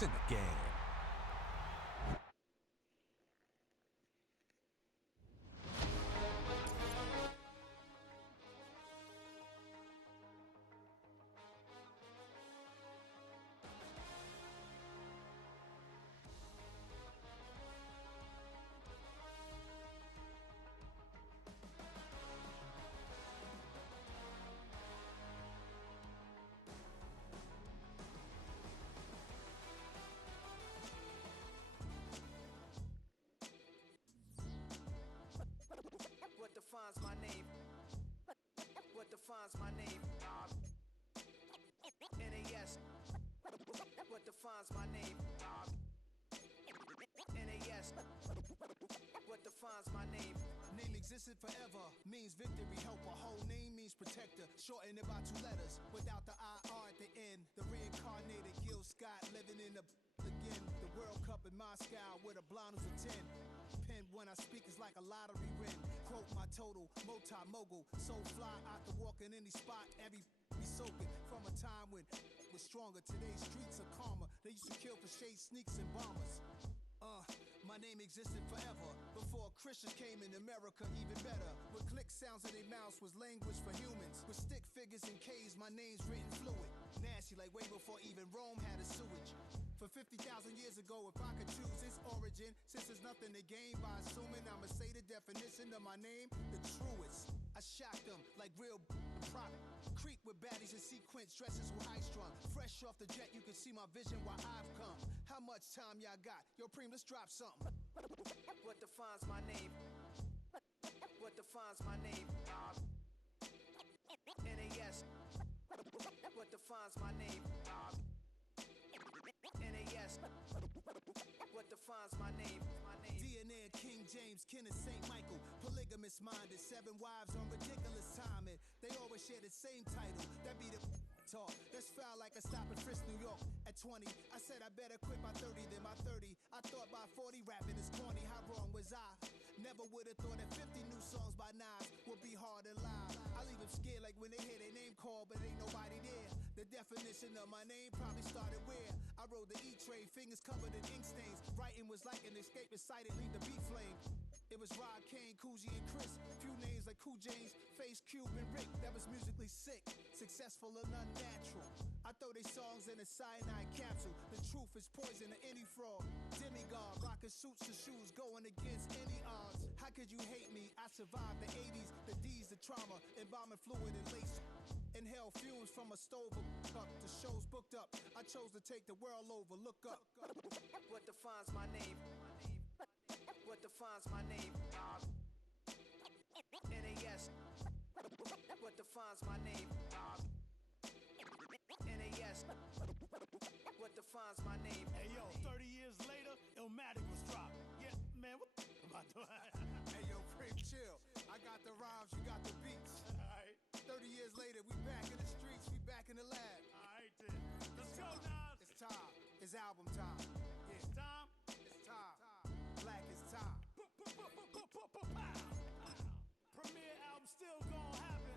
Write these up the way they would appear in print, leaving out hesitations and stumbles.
It's in the game. What defines my name? What defines my name? NAS. What defines my name? NAS. What defines my name? Name existed forever, means victory, helper. Whole name means protector, shortened it by 2 letters, without the IR at the end. The reincarnated Gil Scott, living in the again. The World Cup in Moscow, with a blonde who's a 10. Pen when I speak is like a lottery win. Quote my total, multi-mogul, so fly I can walk in any spot, every be soaking from a time when was stronger. Today's streets are calmer. They used to kill for shade sneaks and bombers. My name existed forever before Christians came in America, even better. With click sounds in their mouths was language for humans. With stick figures and K's, my name's written fluid. Nasty like way before even Rome had a sewage. For 50,000 years ago, if I could choose its origin, since there's nothing to gain by assuming, I'ma say the definition of my name, the truest. I shocked them like real prop. Creep with baddies in sequence, dresses with high strung. Fresh off the jet, you can see my vision where I've come. How much time y'all got? Yo, Preem, let's drop something. What defines my name? What defines my name? NAS. What defines my name? NAS. What defines my name? DNA of King James, kin of St. Michael. Polygamous minded, 7 wives on ridiculous timing. They always share the same title. That be the talk. That's foul like a stop in Frisk, New York. At 20, I said I better quit by 30 than by 30. I thought by 40 rapping is corny. How wrong was I? Never would have thought that 50 new songs by Nas would be hard to live. I leave them scared like when they hear their name called, but ain't nobody there. The definition of my name probably started where I rode the E-Trade, fingers covered in ink stains. Writing was like an escape excited, leave the beat flame. It was Rod, Kane, Coogee, and Chris. Few names like Cool James, Face, Cube, and Rick. That was musically sick, successful and unnatural. I throw they songs in a cyanide capsule. The truth is poison to any fraud. Demigod, rocking suits and shoes, going against any odds. How could you hate me? I survived the 80s, the D's, the trauma, embalming fluid and lace. Inhale fumes from a stove up. The show's booked up. I chose to take the world over. Look up. What defines my name? What defines my name? NAS. What defines my name? NAS. What defines my name? Hey yo, 30 years later, Illmatic was dropped. Yeah, man, what the am I doing? Hey yo, Preem, chill. I got the rhymes, you got the beats. Alright. 30 years later, we back in the streets, we back in the lab. Alright then. Let's go, Nas. It's time. It's album time. Yeah. It's time. It's time. Black is time. Premiere album still gonna happen.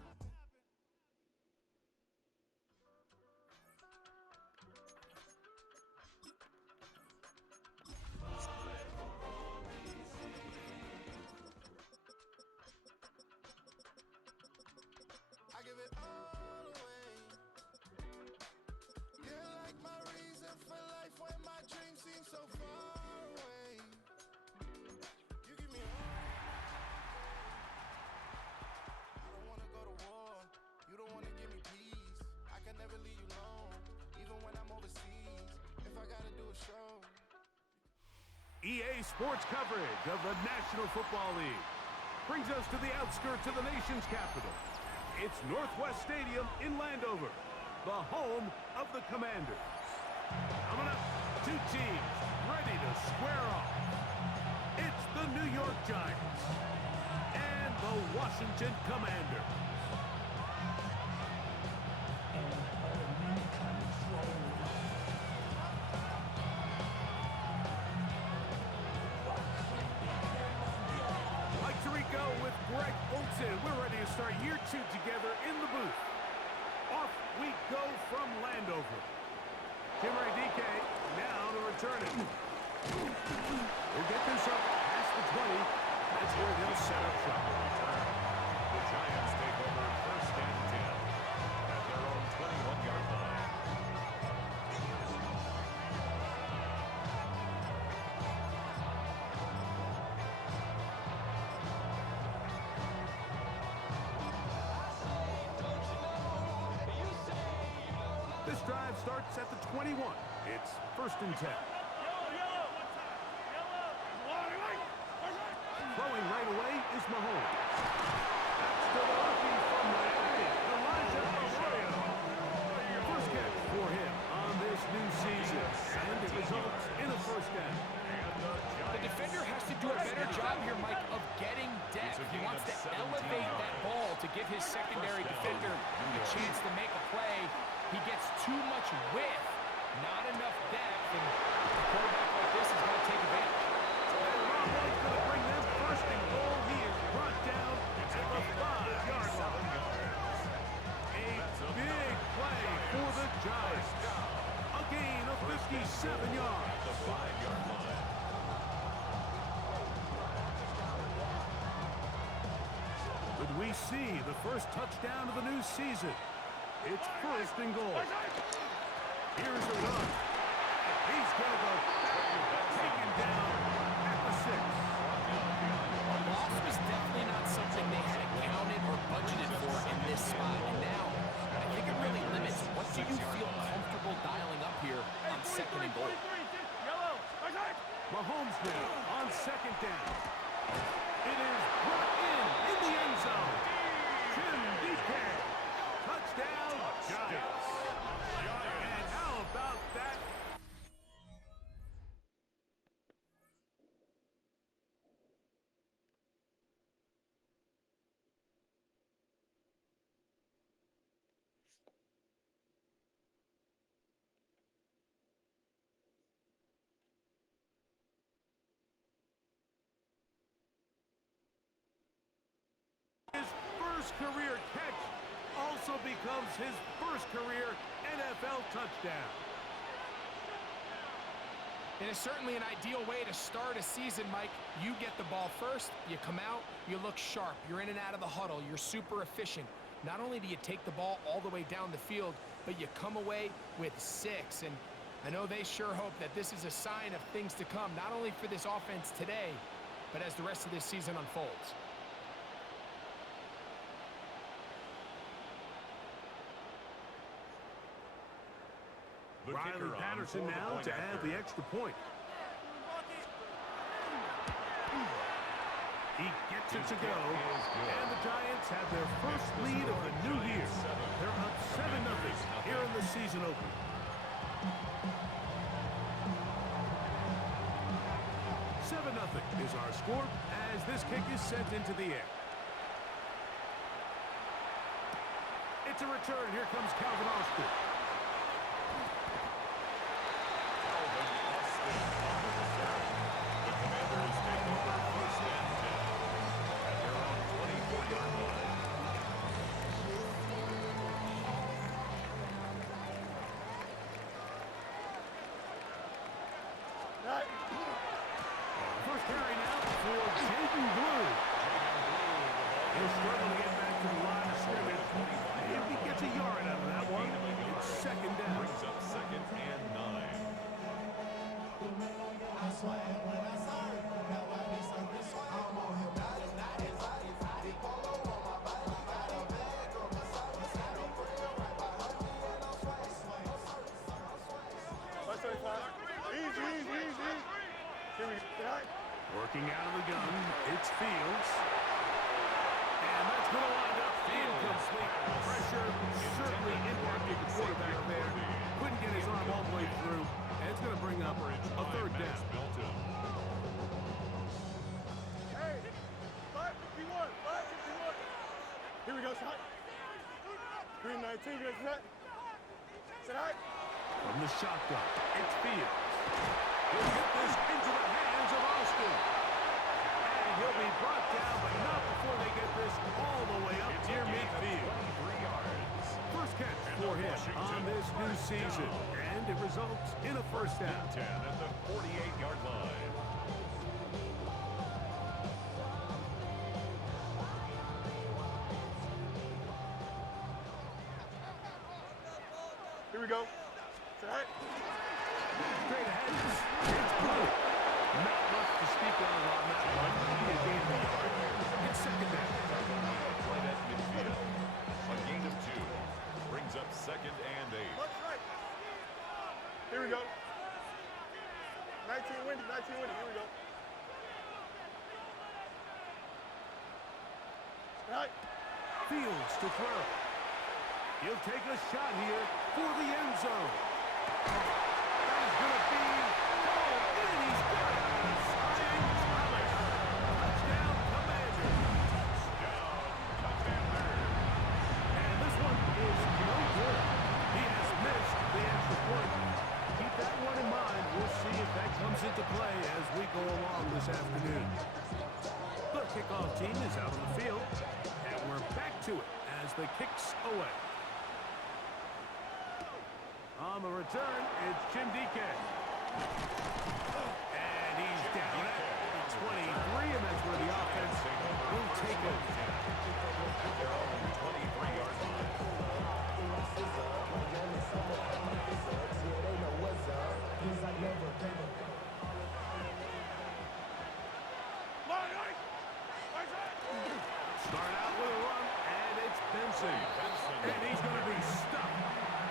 I give it all away. You're like my reason for life when my dreams seem so far away. You give me all. I don't wanna go to war. You don't wanna give me peace. I can never leave you alone, even when I'm overseas. If I gotta do a show. EA Sports coverage of the National Football League brings us to the outskirts of the nation's capital. It's Northwest Stadium in Landover, the home of the Commanders. Coming up, 2 teams ready to square off. It's the New York Giants and the Washington Commanders. Tarico with Greg Olson. We're ready to start year 2 together in the booth. Off we go from Landover. DK now to return it. We'll get this up past the 20. That's where they'll set up shop. The Giants take over first and 10 at their own 21-yard line. This drive starts at the 21. It's first and 10. Throwing right away is Mahomes. That's to the rookie from Miami, Elijah Arroyo. First catch for him on this new season, and it results in a first down. The defender has to do a better job here, Mike, of getting depth. He wants to elevate that ball to give his secondary defender a chance to make a play. He gets too much width, not enough depth, and a quarterback like this is going to take advantage. And Romo's going to bring them first and goal. He is brought down at the 5-yard line. A big play for the Giants. A gain of 57 yards. The 5-yard line. Could we see the first touchdown of the new season? It's first and goal. Here's a run. He's going to go taken down at the 6. A loss was definitely not something they had accounted or budgeted for in this spot. And now, I think it really limits what do you feel comfortable dialing up here on second and goal. Mahomes now on second down. It is brought in the end zone. DK. Touchdown, Giants. And how about that? His first career catch also becomes his first career NFL touchdown. It is certainly an ideal way to start a season, Mike. You get the ball first, you come out, you look sharp, you're in and out of the huddle, you're super efficient. Not only do you take the ball all the way down the field, but you come away with 6. And I know they sure hope that this is a sign of things to come, not only for this offense today, but as the rest of this season unfolds. Riley Patterson now to add the extra point. He gets it to go, and the Giants have their first lead of the new year. They're up 7-0 here in the season opener. Is our score as this kick is sent into the air. It's a return. Here comes Calvin Austin. The Commanders take over first and 10 at their own 24-yard line. First carry now for Jaden Blue. He'll struggle to get back to the line of scrimmage. If he gets a yard out of that one, it's second down. Brings up second and 9. Working out of the gun, it's Fields. And that's going to wind up incomplete. Pressure certainly impacted the quarterback there. Couldn't get his arm all the way through. And it's going to bring up a third down. Hey, 551, 551. Here we go, shot. 319, good set. Set high. From the shotgun, it's Fields. He'll get this into the hands of Austin. And he'll be brought down, but not before they get this all the way up near midfield. 3 yards. First catch for him on this new season. and it results in a first down. 10 at the 48-yard line. Here we go. It's all right. Straight ahead. It's blue. Not much to speak of on that one. He is gaining the yard. It's second down. Right at midfield. A gain of 2. Brings up second and 8. Left, right. Here we go. 19 winning, 19 winning. Here we go. All right. Fields to throw. He'll take a shot here for the end zone. That is going to be and he's got it. Ryan Thomas. Touchdown, Commanders. And this one is no good. He has missed the extra point. Keep that one in mind. We'll see if that comes into play as we go along this afternoon. The kickoff team is out on the field, and we're back to it as the kicks away. On the return, it's Jim DK. And he's down at 23, and that's where the offense will take over. At their own 23-yard line. Start out with a run, and it's Benson. And he's going to be stuck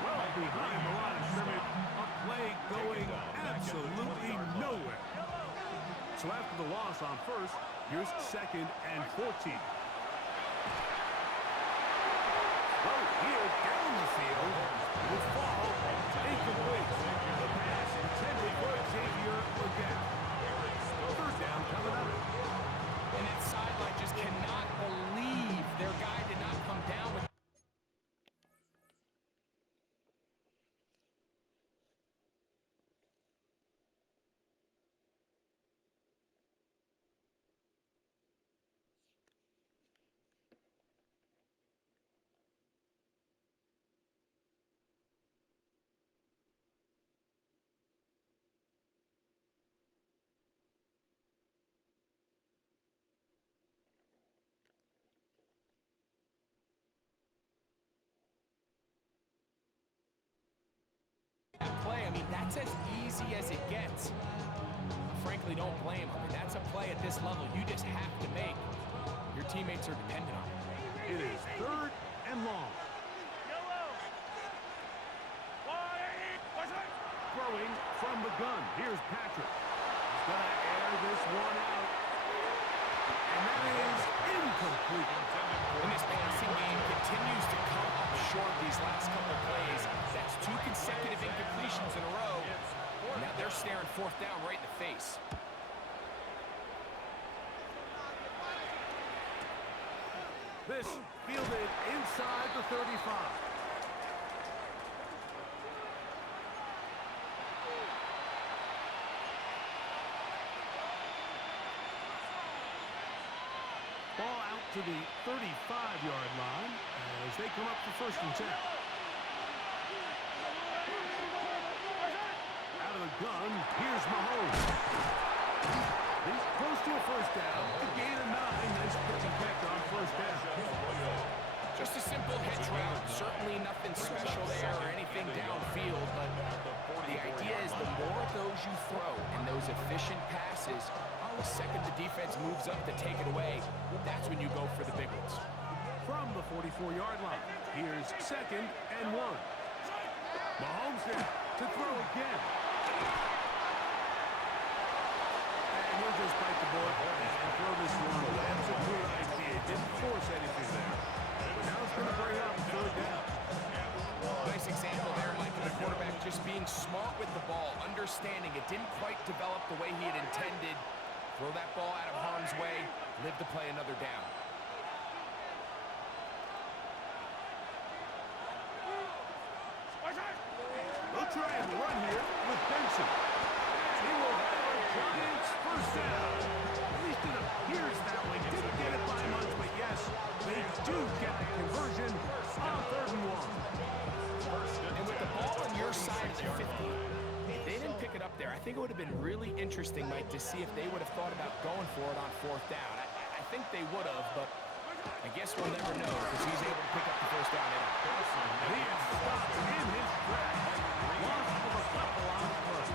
well behind the line of scrimmage. A play going absolutely nowhere. So after the loss on first, here's second and 14. Well, here down the field will fall incomplete. The pass intended for Xavier again. First down coming up. And that sideline just cannot believe their guy did not come down with. Play, I mean, that's as easy as it gets. Frankly, don't blame him. That's a play at this level you just have to make. Your teammates are dependent on it. It is third and long. Throwing from the gun. Here's Patrick. He's going to air this one out. And that is incomplete. And this passing game continues to come up short these last couple plays. That's 2 consecutive incompletions in a row. Now they're staring fourth down right in the face. This fielded inside the 35. Ball out to the 35-yard line as they come up for first and 10. Out of the gun, here's Mahomes. He's close to a first down. A gain of 9. Nice pitch and catch on first down. Just a simple hitch route. Certainly nothing special there or anything downfield, but the idea is the more of those you throw and those efficient passes, the second the defense moves up to take it away, that's when you go for the big ones. From the 44-yard line, here's second and 1. Mahomes there to throw again. And he'll just bite the bullet and throw this one away. That's a good idea. Didn't force anything there. But now it's going to bring up third down. Nice example there, Mike, of the quarterback just being smart with the ball, understanding it didn't quite develop the way he had intended. Throw that ball out of harm's way, live to play another down. They'll try and run here with Benson. And he will have a Giants first down. At least it appears that way. Didn't get it by much, but yes, they do get the conversion on 3rd and 1. And with the ball on your side of the 50 I think it would have been really interesting, Mike, to see if they would have thought about going for it on 4th down. I think they would have, but I guess we'll never know because he's able to pick up the first down. He is stopped in his tracks. Loss of a couple on the play.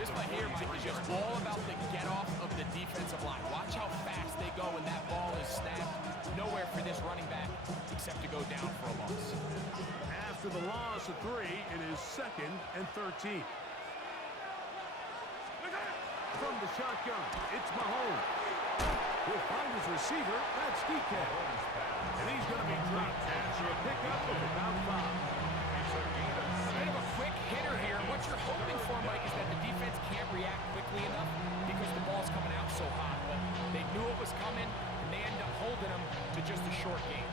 This play here, Mike, is just all about the get-off of the defensive line. Watch how fast they go when that ball is snapped. Nowhere for this running back except to go down for a loss. After the loss of 3, it is 2nd and 13. From the shotgun, it's Mahomes. He'll find his receiver, that's DK. And he's going to be dropped after a pickup of about 5. Bit of a quick hitter here. What you're hoping for, Mike, is that the defense can't react quickly enough because the ball's coming out so hot. But they knew it was coming, and they end up holding them to just a short game.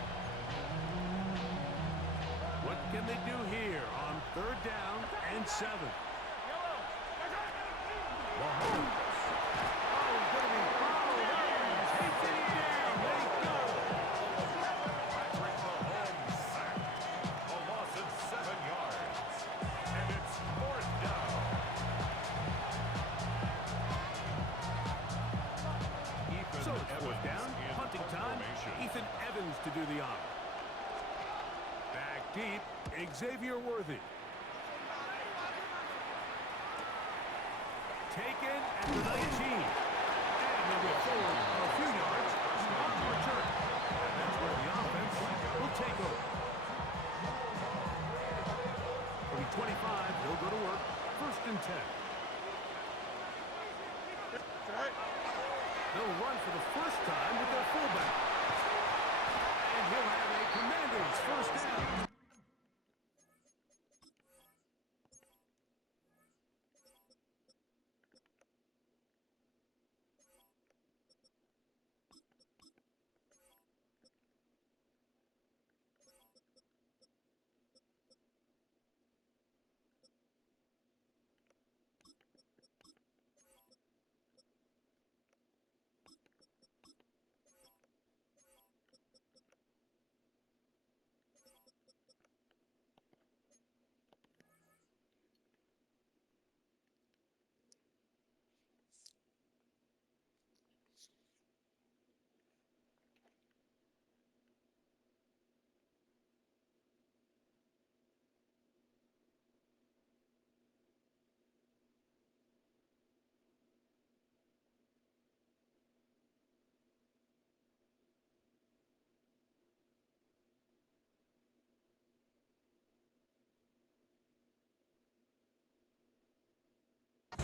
What can they do here on 3rd down and 7? Mahomes. Oh, he's going to be followed up. Taking him down. They go. Patrick Mahomes sacked. A loss of 7 yards. And it's 4th down. So it's 4th down. Punting time. Ethan Evans to do the honor. Back deep. Xavier Worthy. Taken at the 19. And they'll be forward a few yards on the return. And that's where the offense will take over. From 25, they'll go to work. 1st and 10. They'll run for the first time with their fullback. And he'll have a Commanders 1st down.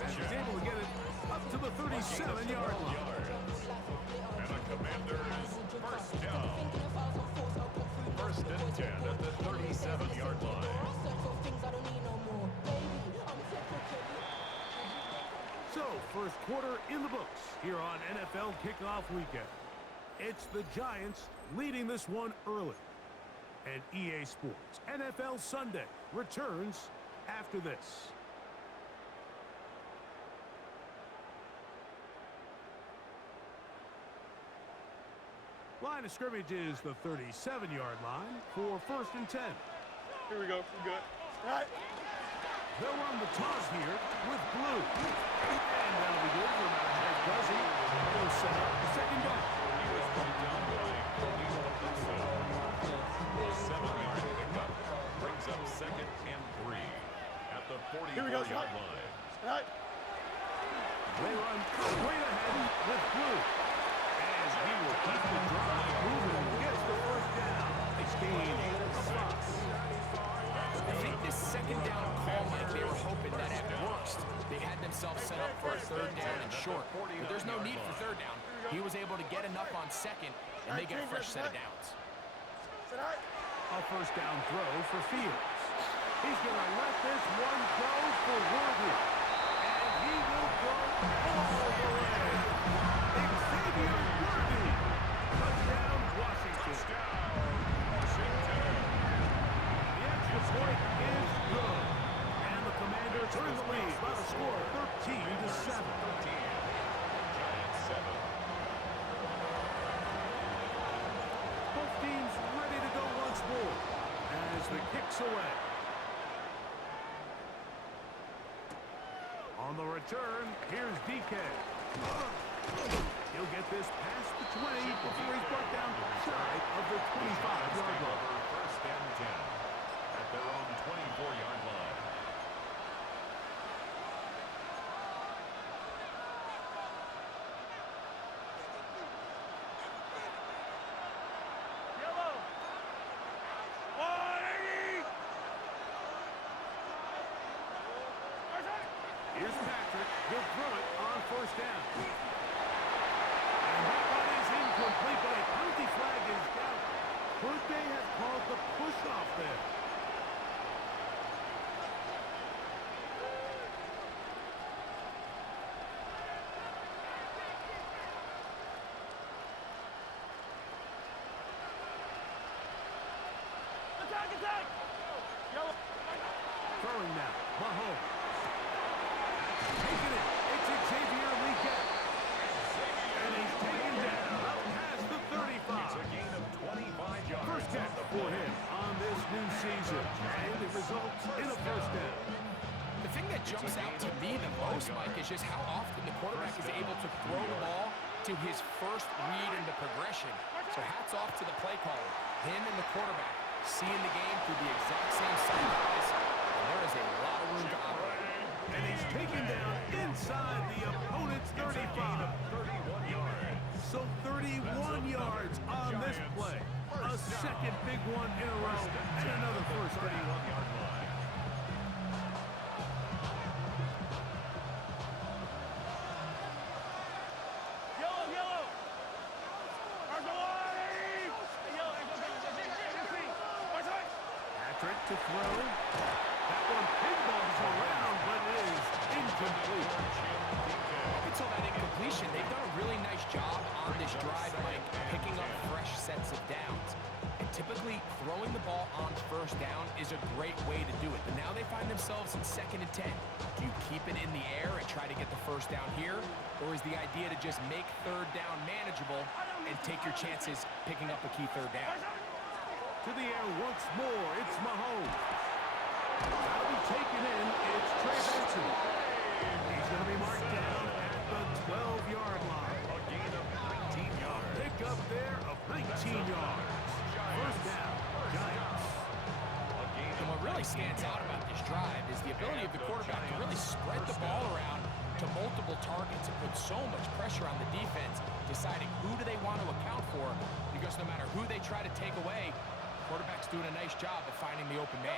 He's able to get it up to the 37-yard line. And a Commanders 1st down. 1st and 10 at the 37-yard line. So, 1st quarter in the books here on NFL Kickoff Weekend. It's the Giants leading this one early. And EA Sports NFL Sunday returns after this. Line of scrimmage is the 37-yard line for 1st and 10. Here we go. We're good. All right. They'll run the toss here with blue. And that'll be good for about half dozen. They'll set up the 2nd down. He was brought down by Cody Wilson. A 7-yard pickup brings up 2nd and 3 at the 44-yard line. All right. They run straight ahead with blue. As he will keep the drive moving, gets the 1st down. It's gained a 5. I think this 2nd down call, Mike, they were hoping that at worst they had themselves set up for a 3rd down and short. But there's no need for 3rd down. He was able to get enough on 2nd, and they get a fresh set of downs. A 1st down throw for Fields. He's going to let this one go for Worthy. And he will go all the way. Xavier Worthy. Touchdown, Washington. The extra point is good. And the Commanders turn the lead by the score of 13-7. Giants 7. Both teams ready to go once more as the kick's away. On the return, here's DK. He'll get this past the 20 before he's brought down shy of the 25-yard line. First and 10 at their own 24-yard line. Yellow. 180. Here's Patrick. He'll throw it on first down. And that one is incomplete, but a penalty flag is down. Could they have called the push-off there? Attack. Yellow. Throwing now. Mahomes. Taking it. It's Xavier Leggett. And he's taken down up past the 35. It's a gain of 25 yards. First catch for him on this new season. And it results in a first down. The thing that jumps out to me the most, Mike, is just how often the quarterback is able to throw the ball to his first read in the progression. So hats off to the play caller. Him and the quarterback seeing the game through the exact same set of eyes. And there is a lot of room to operate. And he's taken down inside the opponent's 35. 31 yards. So 31 yards on this play. A second big one in a row and another first down. 31-yard line. Yellow. Arsenal 180. Yellow. Patrick to throw. That one pinballs around, but it is incomplete. Up until that incompletion, they've done a really nice job on this drive, Mike, picking up fresh sets of downs. And typically, throwing the ball on first down is a great way to do it. But now they find themselves in 2nd and 10. Do you keep it in the air and try to get the first down here? Or is the idea to just make 3rd down manageable and take your chances picking up a key 3rd down? To the air once more, it's Mahomes. That'll be taken in, it's Trey Benson. He's going to be marked down at the 12-yard line. A gain of 19 yards. Pick up there of 19 yards. First down, Giants. And what really stands out about this drive is the ability of the quarterback to really spread the ball around to multiple targets and put so much pressure on the defense, deciding who do they want to account for, because no matter who they try to take away, the quarterback's doing a nice job of finding the open man.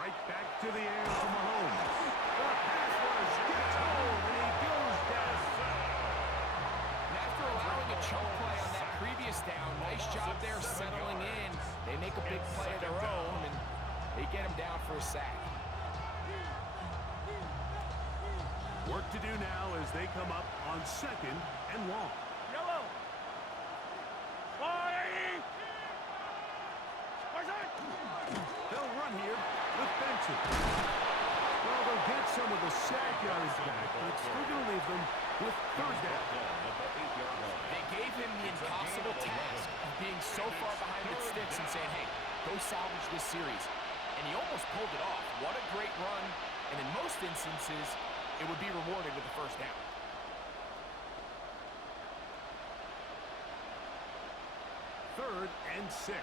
Right back to the air for Mahomes. The pass rush gets home, and he goes down. And after allowing a chunk play on that previous down, nice job there settling in. They make a big play of their own, and they get him down for a sack. Work to do now as they come up on 2nd and long. Yellow. 180. They'll run here with Benson. Well, they'll get some of the sack yards back, but it's still going to leave them with 3rd down. They gave him the impossible task of being so far behind the sticks and saying, hey, go salvage this series. And he almost pulled it off. What a great run. And in most instances, it would be rewarded with the first down. Third and 6.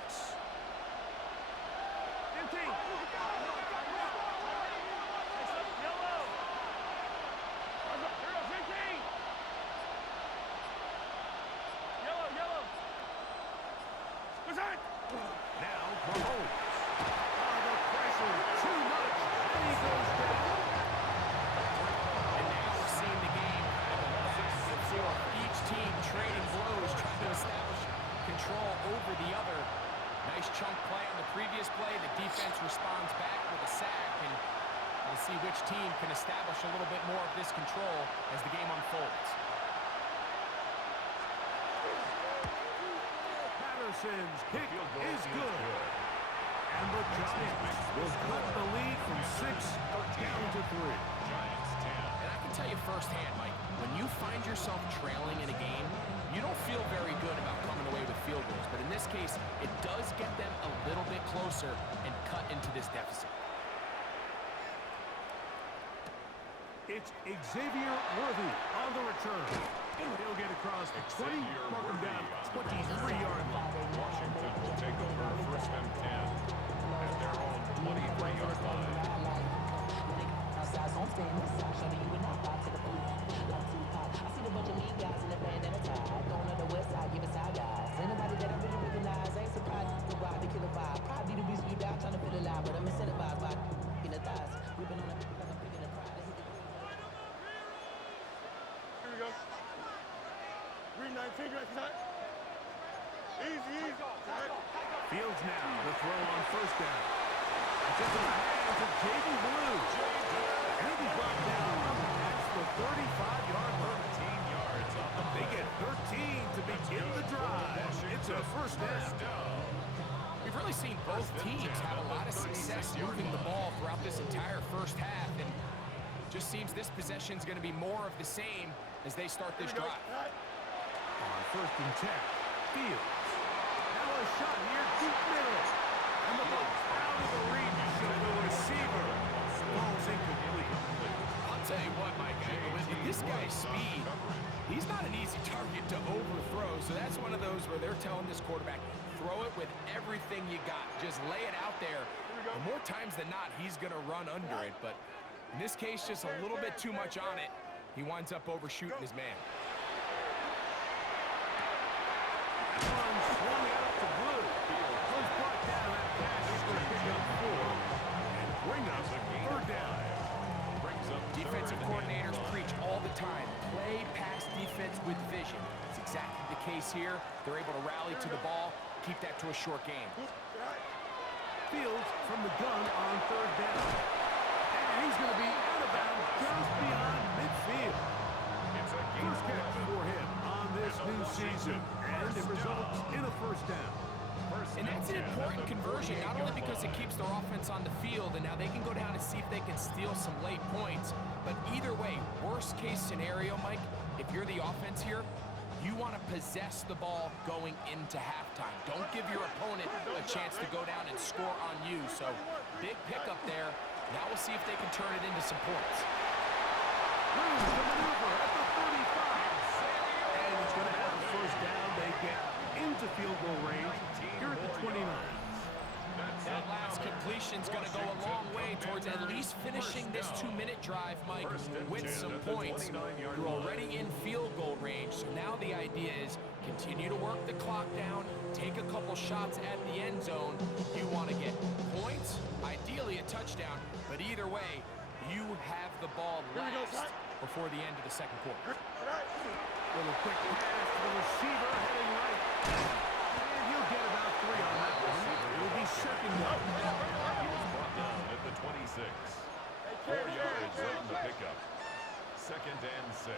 Now Mahomes. Oh, the pressure, too much, and he goes down. And now we're seeing the game kind of back and forth. Each team trading blows, trying to establish control over the other. Nice chunk play on the previous play. The defense responds back with a sack, and we'll see which team can establish a little bit more of this control as the game unfolds. Patterson's kick is good. And the Giants will cut the lead from 6 down to 3. And I can tell you firsthand, Mike, when you find find yourself trailing in a game, you don't feel very good about coming away with field goals. But in this case, it does get them a little bit closer and cut into this deficit. It's Xavier Worthy on the return. He'll get across the 20, mark him down 23-yard line. Washington will take over first and 10 at their own 23-yard line. Here we go. Green 19, right side. Easy, easy. Right. Fields now to throw on first down. It's into the hands of Jaden Blue. And he'll be brought down at the 35-yard line. 13 yards on the They get 13 to begin the drive. It's a first down. We've really seen both teams have a lot of success moving the ball throughout this entire first half, and just seems this possession is going to be more of the same as they start this drive. On first and 10, Fields. Now a shot here, deep middle. And the ball's out of the reach of the receiver. Ball's incomplete. I'll tell you what, Mike, with this guy's speed, he's not an easy target to overthrow, so that's one of those where they're telling this quarterback, throw it with everything you got. Just lay it out there. And more times than not, he's going to run under it, but in this case, just a little bit too much on it. He winds up overshooting his man. One swung out to Blue. Was brought down. That pass is going to pick up 4 and bring us a third down. Defensive coordinators preach all the time, play pass defense with vision. It's exactly the case here. They're able to rally to the ball, keep that to a short game. Fields from the gun on third down. And he's going to be out of bounds just beyond midfield. First catch for him on this new season. And it results in a first down. And that's an important conversion, not only because it keeps their offense on the field, and now they can go down and see if they can steal some late points. But either way, worst case scenario, Mike, if you're the offense here, you want to possess the ball going into halftime. Don't give your opponent a chance to go down and score on you. So big pickup there. Now we'll see if they can turn it into some points. Room to maneuver at the 35. And he's going to have a first down. They get into field goal range here at the 29. That last completion's going to go a long way towards at least finishing this 2-minute drive, Mike, with some points. You're already in field goal range, so now the idea is continue to work the clock down, take a couple shots at the end zone. You want to get points, ideally a touchdown, but either way, you have the ball last before the end of the second quarter. Little quick pass to the receiver heading right. And he'll get about 3 on that one. It'll be second down. He was brought down at the 26. 4 yards on the pickup. Second and 6.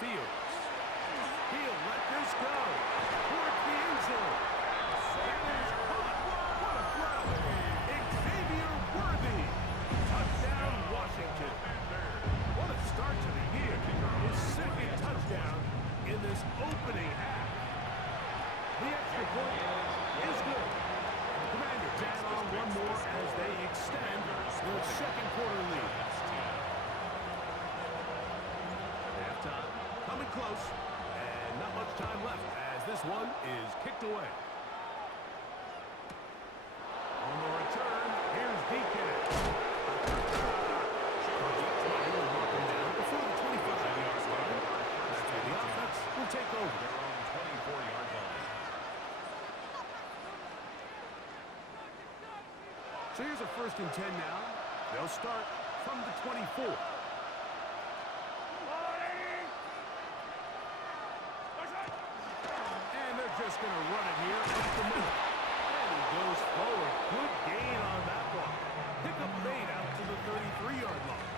Fields. He'll let this go. Towards the end zone. That is caught. What a throw. Xavier Worthy. Touchdown, Washington. What a start to the year. His second touchdown in this opening half. The extra point is good. The Commanders add on one more as they extend their second quarter lead. Halftime coming close, and not much time left as this one is kicked away. On the return, here's DK. Before the 25-yard line. That's where the offense will take over. Their own 24-yard line. So here's a first and 10 now. They'll start from the 24. And they're just going to run it here up the middle. And he goes forward. Good gain on that one. Pick up 8 out to the 33-yard line.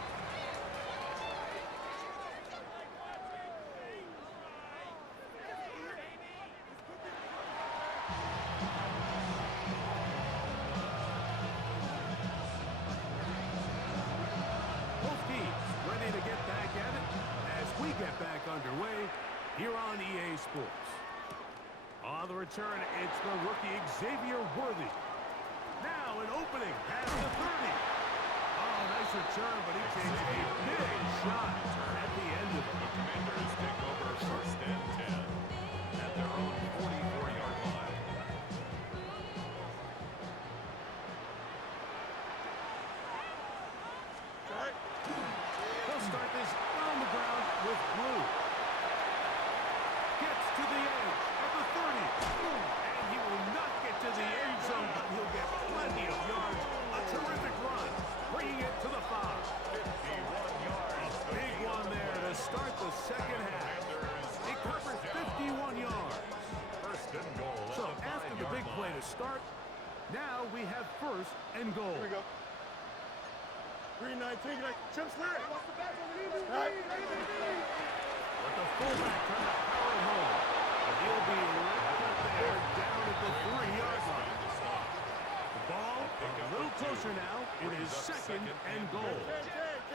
EA Sports. On the return, it's the rookie Xavier Worthy. Now an opening past the 30. Oh, nice return, but he takes a big shot at the end of it. The Commanders take over first and 10 at their own 44-yard line. They'll start this on the ground with Blue. Gets to the edge of the 30. And he will not get to the end zone, but he'll get plenty of yards. A terrific run, bringing it to the 5. 51 yards. A big one there to start the second half. He covers 51 yards. First and goal. So after the big play to start, now we have first and goal. Here we go. 3-19, Chip Slant. Let the fullback try to power home. But he'll be right up there down at the 3-yard line. The ball a little closer now. It is second and goal.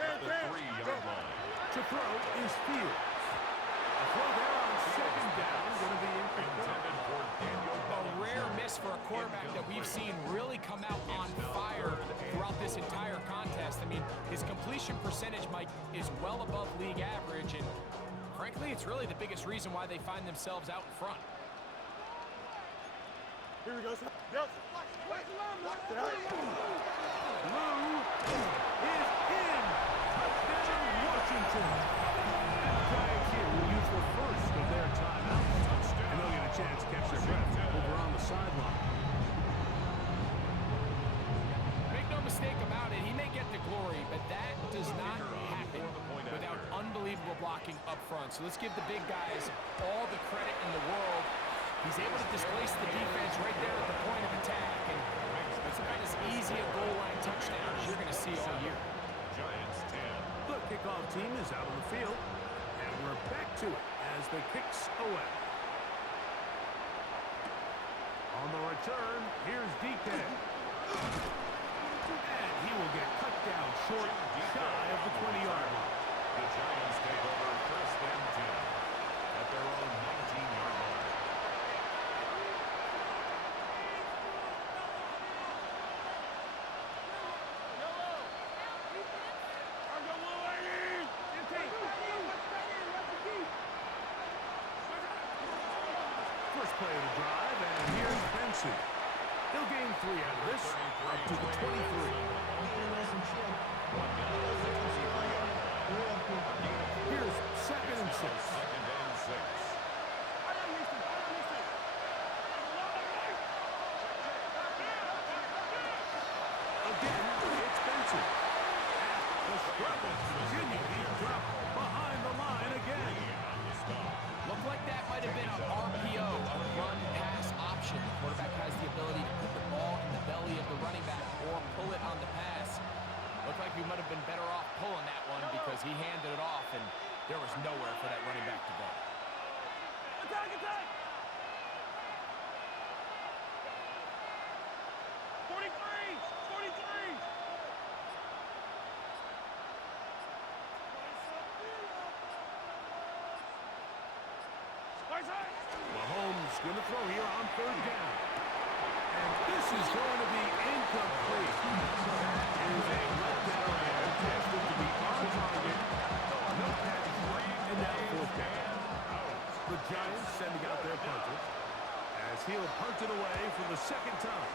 At the 3-yard line. To throw is Fields. A throw there on second down is going to be incomplete. Intended for Daniel A rare miss for a quarterback that we've seen really come out on fire throughout this entire contest. I mean, his completion percentage, Mike, is well above league average, and frankly, it's really the biggest reason why they find themselves out in front. Here we go. Yes. Blue is in. Touchdown, Washington. And the Giants here will use the first of their timeouts. And they'll get a chance to catch their breath over on the sideline. Make no mistake about it, he may get the glory, but that does not happen without unbelievable blocking up front. So let's give the big guys all the credit in the world. He's able to displace the defense right there at the point of attack, and it's about as easy a goal line touchdown as you're going to see all year. Giants 10. The kickoff team is out on the field, and we're back to it as the kicks away. On the return, here's DK. And he will get cut down short, shy of the 20-yard line. The Giants take over first and 10 at their own 19-yard line. First play of the drive, and here's Benson. He'll gain 3 out of this, up to the 23. Here's second and 6. Second and 6. Again, it's Benson. The struggles continue. He's dropped behind the line again. Looked like that might have been an RPO, a run-pass option. The quarterback has the ability to put the ball in the belly of the running back or pull it on the pass. Looked like we might have been better off pulling that one because he handed it off, and there was nowhere for that running back to go. Attack, attack! 43! 43! Mahomes going to throw here on third down. And this is going to be incomplete. That is a letdown there. Tested to be on target. No catch. And now fourth down. The Giants sending out their punter as he'll punt it away for the second time.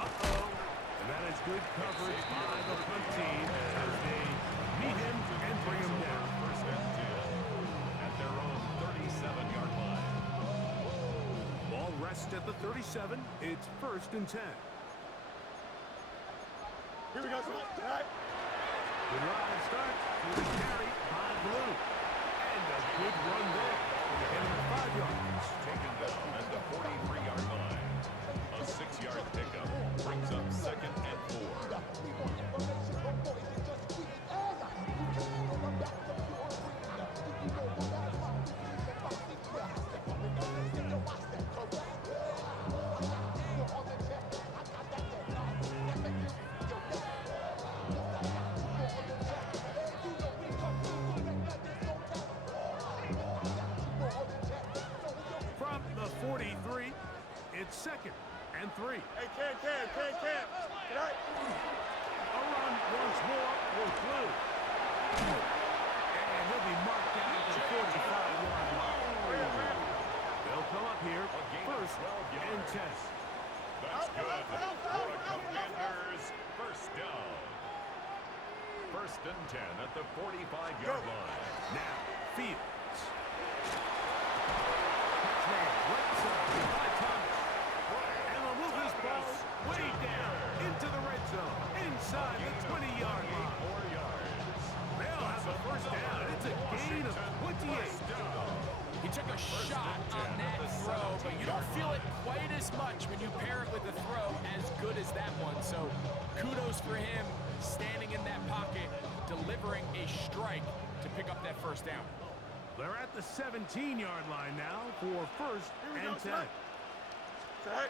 Uh-oh. And that is good coverage by the punt team as they meet him and bring him down. First and 10 at their own 37-yard line. Ball rests at the 37. It's first and 10. Here we go. Attack. The drive starts with a carry by Blue. And a good run there. And 5 yards. Taken down at the 43-yard line. A 6-yard pickup brings up second and 4. 3. Hey, can. Can I? A run once more for Blue. And he'll be marked down at the 45-yard line. They'll come up here, first and 10. That's good for a Commanders first down. First and 10 at the 45-yard line. Now, Fields. Touchdown, right side by Thomas. And they'll move this ball way down into the red zone, inside the 20-yard line. 4 yards. They'll have a first down. It's a gain of 28. He took a shot on that throw, but you don't feel it quite as much when you pair it with a throw as good as that one. So kudos for him standing in that pocket, delivering a strike to pick up that first down. They're at the 17-yard line now for first and 10. Set.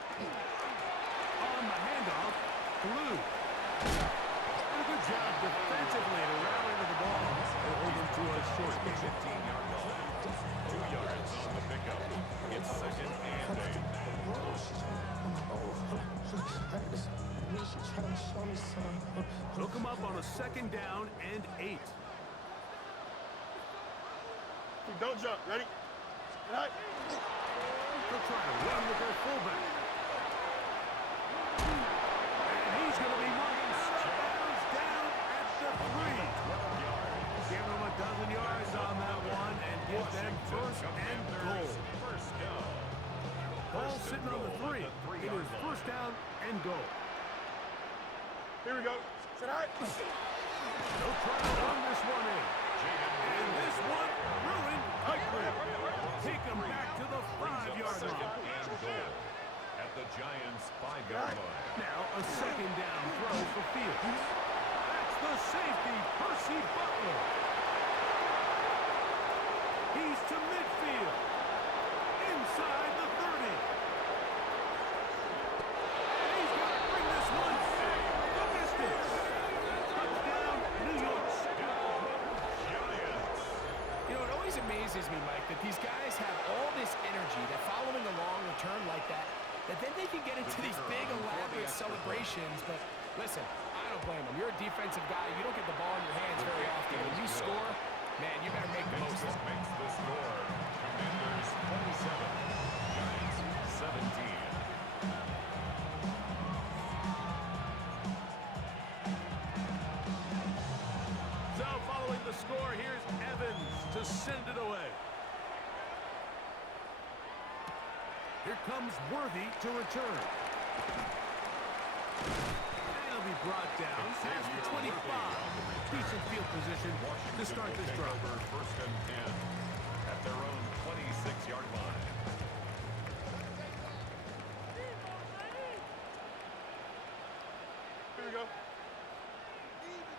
On the handoff, Blue. And a good job defensively to rally to the ball. They'll hold him to a short gain. 15-yard line. 2 yards on the pickup. It's second and 8. They'll come up on a second down and 8. Don't jump. Ready? Right. They'll try to run with their fullback. And he's going to be marking Sparrows down at the 3. Give them a dozen yards on that one and give them first and goal. First down. Ball sitting on the 3. It is first down and goal. Here we go. Set high. They'll try to run this one in. And this one ruined quickly. Take them back to the 5-yard Second line. and goal at the Giants' 5-yard line. Now a second down throw for Fields. That's the safety, Percy Butler. He's to midfield. Inside the 30. And he's going to bring this one the distance. Touchdown, New York. Giants. You know, it always amazes me, Mike, that these guys have all this energy that following a long return like that then they can get into these big, elaborate celebrations. But listen, I don't blame them. You're a defensive guy. You don't get the ball in your hands very often. When you score, man, you better make the most of it. Makes the score. Commanders 27, Giants 17. So following the score, here's Evans to send it away. Here comes Worthy to return. And he'll be brought down past the 25. Decent field position to start this drive. First and 10 at their own 26-yard line. Here we go.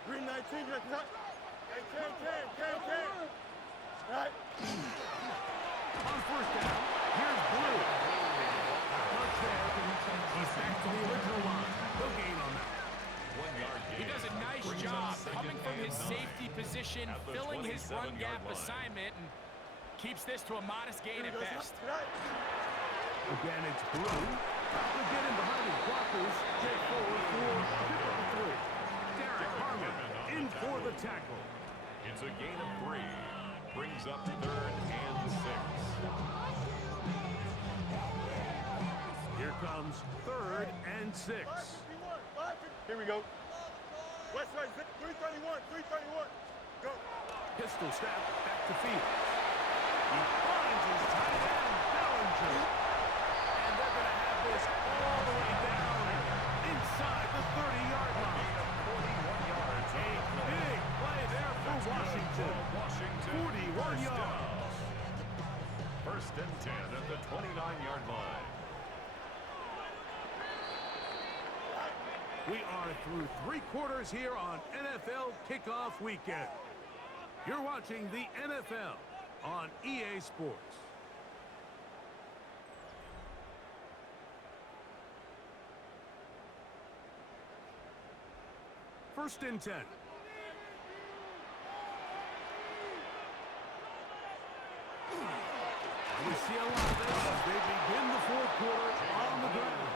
Green 19, direct cut. Hey, can. Right. On first down, here's Blue. Not much there. He's back to the original line. No gain on that. 1 yard gain. He does a nice job coming from his safety position, filling his run gap assignment, and keeps this to a modest gain at best. Again, it's Blue. They'll get in behind his blockers. Take forward for pick up the 3. Derek Harmon in for the tackle. It's a gain of 3. Brings up third and 6. Here comes third and 6. Here we go. West side, 331. Go. Pistol snap back to Fields. He finds his tight end, Bellinger. And they're going to have this all the way down inside the 30-yard line. 41 yards. A big play there for Washington. 41 yards. First and 10 at the 29-yard line. We are through 3 quarters here on NFL Kickoff Weekend. You're watching the NFL on EA Sports. First and 10. We see a lot of this as they begin the 4th quarter on the ground.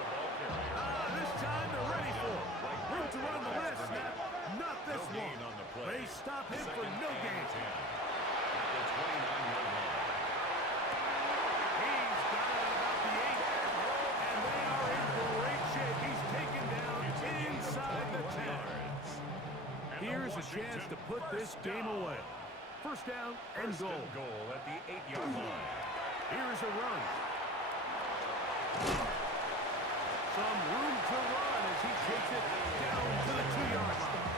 ball. Room to run the last snap. Not this No gain one. on the play. They stop him for Second no and gain. 10. At the 29-yard line. He's got it at about the 8. And they are in great shape. He's taken down inside the 10. Here's a chance to put this game away. First down and First goal. and goal at the 8-yard line. Here's a run. Some room to run as he takes it down to the 2-yard line.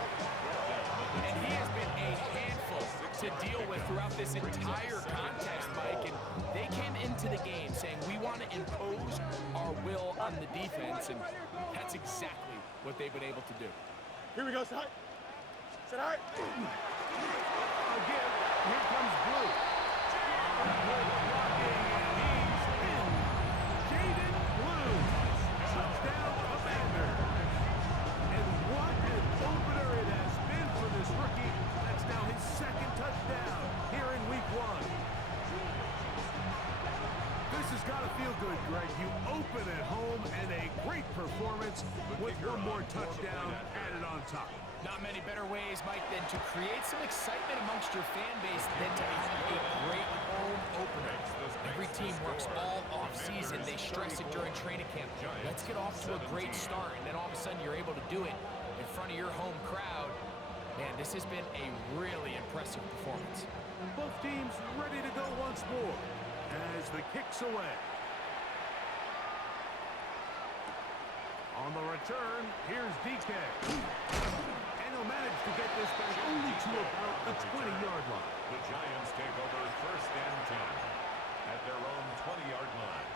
And he has been a handful to deal with throughout this entire contest, Mike. And they came into the game saying, we want to impose our will on the defense, and that's exactly what they've been able to do. Here we go, Sit high. Again, here comes Blue. Blocking, and he's in. Jaden Blue. Touchdown, Commander. And what an opener it has been for this rookie. That's now his second touchdown here in week 1. This has got to feel good, Greg. You open at home and a great performance with one more touchdown added on top. Not many better ways, Mike, than to create some excitement amongst your fan base than to have a great home opener. Every team works all off-season. They stress it during training camp. Let's get off to a great start, and then all of a sudden you're able to do it in front of your home crowd. Man, this has been a really impressive performance. Both teams ready to go once more as the kick's away. On the return, here's DK. And he'll manage to get this back only to about the 20-yard line. The Giants take over first and 10 at their own 20-yard line.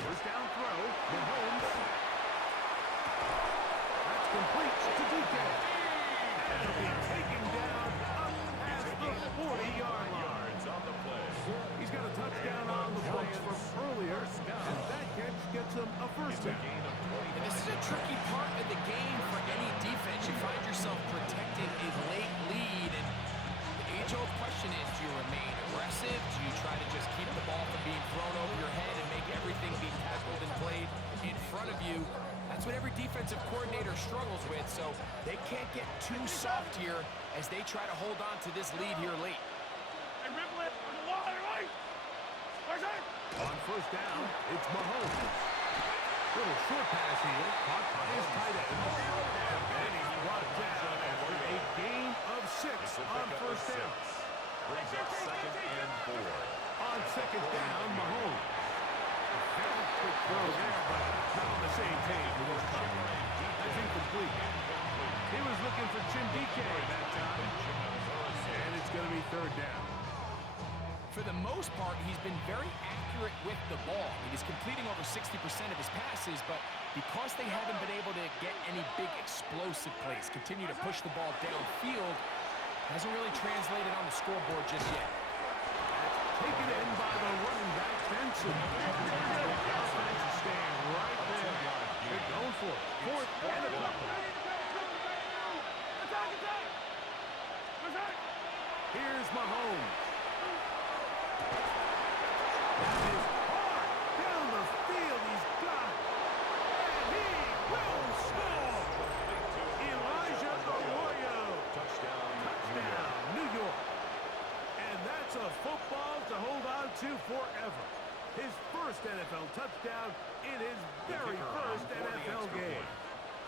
First down throw, Mahomes. That's complete to DK. And he'll be taken down up past the 40-yard line. On the play. He's got a touchdown on the books from earlier, and that catch gets him a first down. Gain of 20. And this is a tricky part of the game for any defense. You find yourself protecting a late lead, and the age-old question is, do you remain aggressive? Do you try to just keep the ball from being thrown over your head and make everything be tackled and played in front of you? That's what every defensive coordinator struggles with, so they can't get too soft here as they try to hold on to this lead here late. On first down, it's Mahomes. Little short pass here, caught by his tight end. And he's brought down after a gain of 6 on first down. Brings up second and 4. On second down, Mahomes. A very quick throw there, but not on the same page with his cover. That's incomplete. He was looking for Jim DK that time. And it's going to be third down. For the most part, he's been very accurate with the ball. He's completing over 60% of his passes, but because they haven't been able to get any big explosive plays, continue to push the ball downfield, hasn't really translated on the scoreboard just yet. Taken in by the running back, Benson. The offense is staying right there. They're going for it. Fourth and a couple. Here's Mahomes. That is hard. Down the field, he's got it. And he will score. Elijah Arroyo. Touchdown, New York. And that's a football to hold on to forever. His first NFL touchdown in his very first NFL game.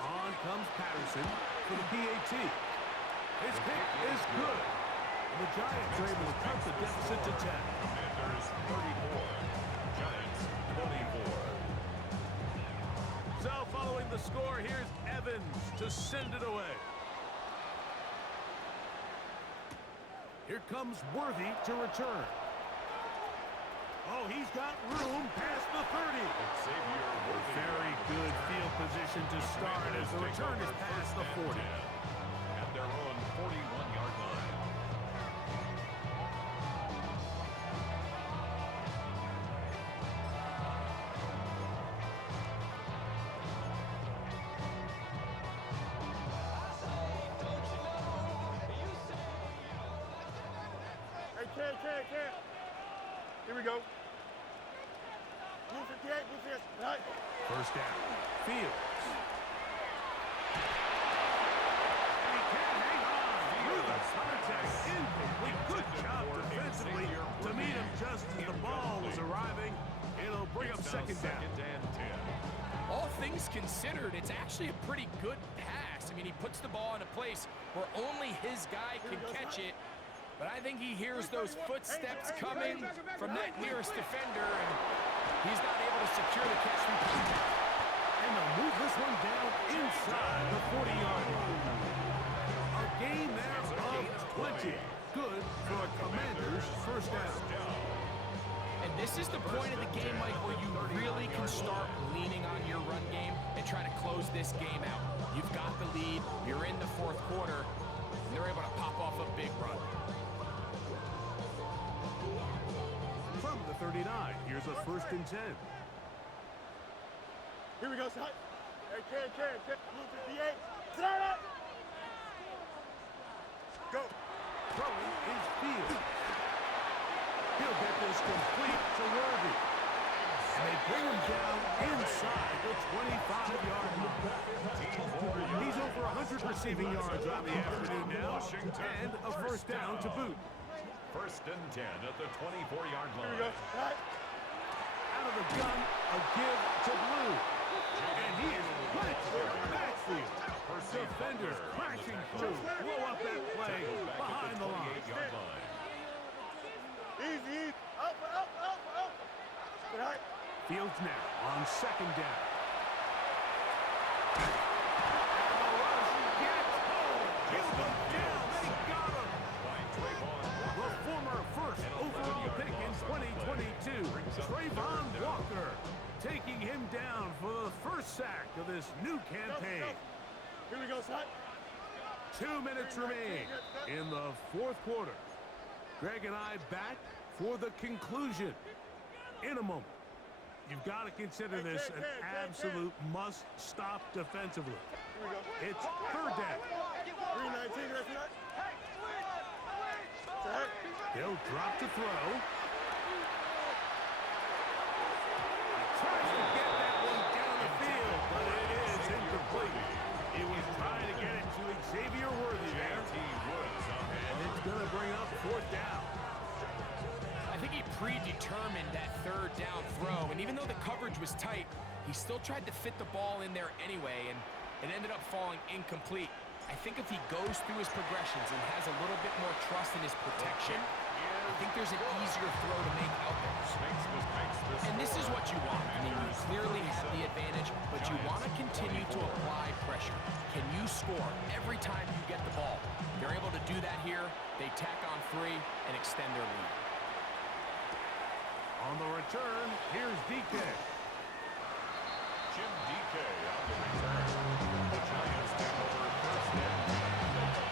On comes Patterson for the PAT. His kick is good. The Giants are able to cut the deficit to 10. Commanders 34. Giants 24. So following the score, here's Evans to send it away. Here comes Worthy to return. Oh, he's got room past the 30. Xavier Worthy. Very good field position to start as the return is past the 40. At their own 41-yard line. Can't. Here we go. Blue 58, blue 58. Right. First down. Fields. And he can't hang on. Through the contact. Incomplete. Good job defensively to meet him just as the ball was arriving. It'll bring up second down. and 10. All things considered, it's actually a pretty good pass. I mean, he puts the ball in a place where only his guy can catch it. But I think he hears those footsteps coming from that nearest defender, and he's not able to secure the catch through contact. And they'll move this one down inside the 40-yard line. A gain there of 20. Good for a Commander's first down. And this is the point of the game, Mike, where you really can start leaning on your run game and try to close this game out. You've got the lead, you're in the fourth quarter, and they're able to pop off a big run. From the 39, here's a first and 10. Here we go, son. Hey, can. Blue 58. Set up. Go. Throwing is Fields. He'll get this complete to Worthy. And they bring him down inside the 25-yard line. He's over 100 receiving yards on the afternoon now, and a first down to boot. First and 10 at the 24-yard Here we line. go. Right. Out of the gun, a give to Blue. And he is planted backfield. Defenders crashing through. Blow up that play behind the line. 28-yard line. Easy. Up. Right. Fields now on second down. And the rush gets home. He'll go down. They got him. The former first overall pick in 2022, Trayvon Walker, taking him down for the first sack of this new campaign. Here we go, son. 2 minutes remain in the fourth quarter. Greg and I back for the conclusion in a moment. You've got to consider this an absolute must-stop defensively. Here we go. It's third down. 319, right? Set. He'll drop to throw. Tries to get that one down the field, but it is incomplete. He was trying to get it to Xavier Worthy there. And it's going to bring up fourth down. I think he predetermined that third down throw, and even though the coverage was tight, he still tried to fit the ball in there anyway, and it ended up falling incomplete. I think if he goes through his progressions and has a little bit more trust in his protection, I think there's an easier throw to make out there. And this is what you want. I mean, you clearly have the advantage, but you want to continue to apply pressure. Can you score every time you get the ball? They're able to do that here. They tack on 3 and extend their lead. On the return, here's DK. Jim DK on the return. The Giants take over first and 18.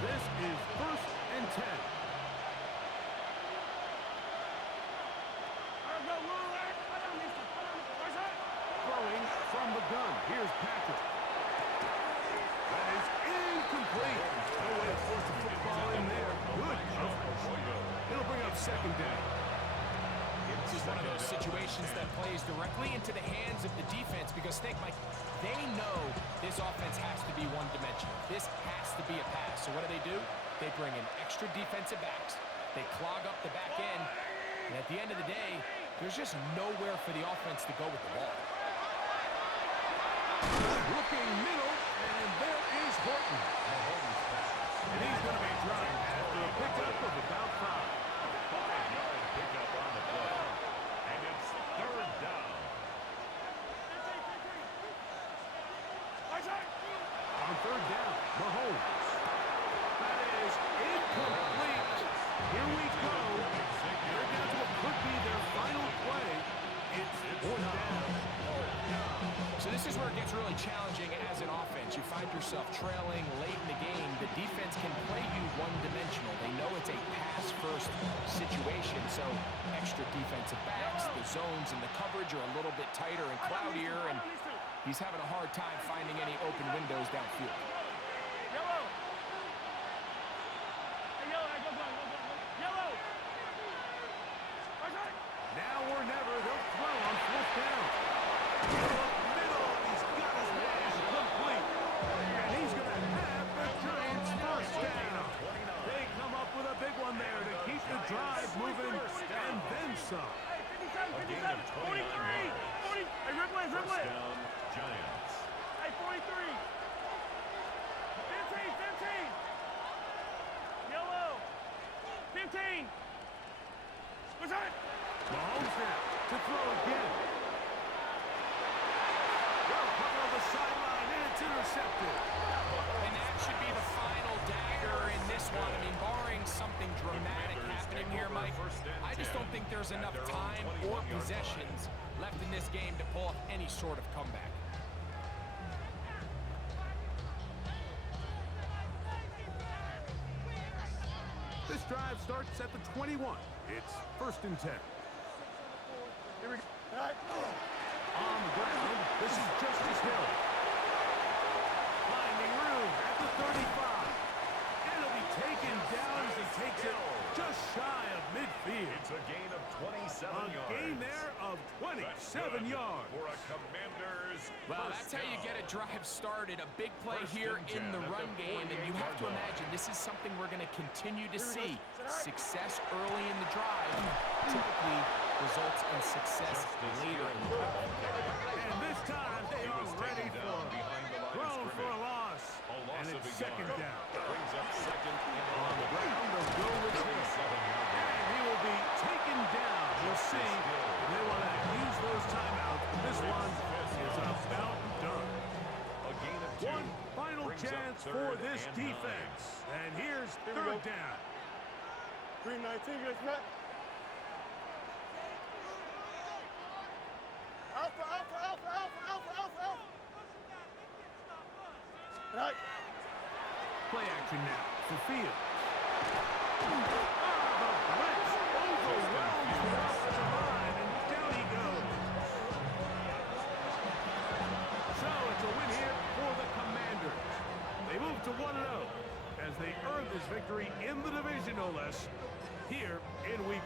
This is first and 10. Throwing from the gun. Here's Patrick. That is incomplete. No way to force the football in there. Good coverage. It'll bring up second down. This is one of those situations that plays directly into the hands of the defense because, think, Mike, they know this offense has to be one-dimensional. This has to be a pass. So what do? They bring in extra defensive backs. They clog up the back end. And at the end of the day, there's just nowhere for the offense to go with the ball. Looking middle, and there is Horton. And he's going to be dropped after a pickup of about 5. 5-yard pickup on the play. And it's third down. On third down, Mahomes. That is incomplete. Here we go. They're down to what could be their final play. It's fourth down. So this is where it gets really challenging as an offense. offense, you find yourself trailing late in the game, the defense can play you one-dimensional. They know it's a pass-first situation, so extra defensive backs, the zones and the coverage are a little bit tighter and cloudier, and he's having a hard time finding any open windows downfield. Yellow. Hey, yellow, go. Yellow. Now or never, they'll throw on fourth down. Middle, he's got his man complete. And he's going to have the Giants first down. They come up with a big one there to keep the drive moving and then some. Hey, 57, 43. 40. Hey, Ripley. First down, Giants. Hey, 43. 15. Yellow. 15. What's that? Mahomes now to throw again. Well, cover on the sideline, and it's intercepted. And that should be the final dagger in this one. I mean, barring something dramatic happening here, Mike, I just don't think there's enough time or possessions left in this game to pull off any sort of comeback. This drive starts at the 21. It's 1st and 10. Here we go. On the ground, this is Justice Hill. Finding room at the 35. And it'll be taken down as he takes it just shy of midfield. It's a gain of 27 A yards. gain there of 27 yards. For a Commanders. Well, that's how you get a drive started. A big play here in the run game, and you have to imagine this is something we're going to continue to see. Success early in the drive typically results in success later in the drive. And this time they are ready for thrown for a loss. And it's 2nd down. Brings up 2nd and On the ground, they'll go with it. And he will be taken down. We'll see if they want to use those timeouts. This one is about done. A gain of 2. One final Brings up chance 3rd for this and defense. And here's we 3rd go. down. 319, you guys Alpha. Right. Play action now for Fields. The blitz overwhelms the offensive line, and down he goes. So it's a win here for the Commanders. They move to 1-0 as they earn this victory in the division, no less, here in Week